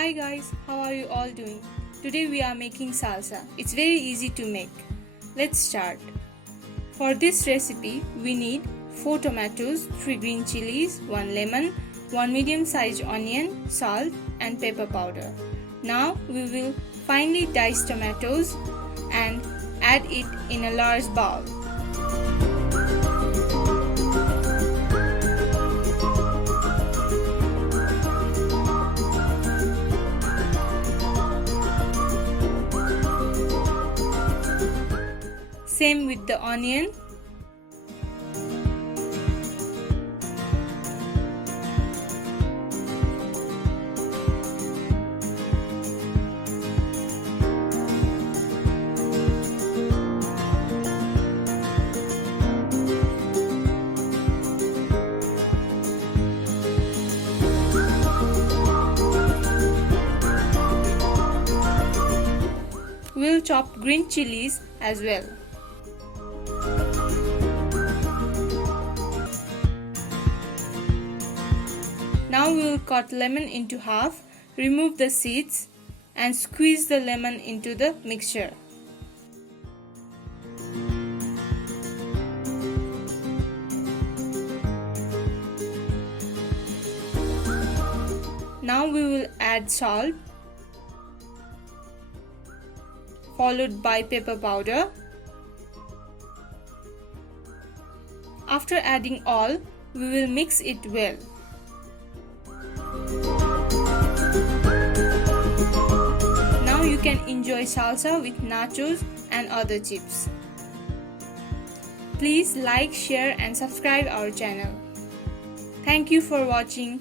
Hi guys, how are you all doing? Today we are making salsa. It's very easy to make. Let's start. For this recipe, we need 4 tomatoes, 3 green chilies, 1 lemon, 1 medium-sized onion, salt and pepper powder. Now we will finely dice tomatoes and add it in a large bowl. Same with the onion. We'll chop green chilies as well. Now we will cut lemon into half, remove the seeds and squeeze the lemon into the mixture. Now we will add salt, followed by pepper powder. After adding all, we will mix it well. Now you can enjoy salsa with nachos and other chips. Please like, share and subscribe our channel. Thank you for watching.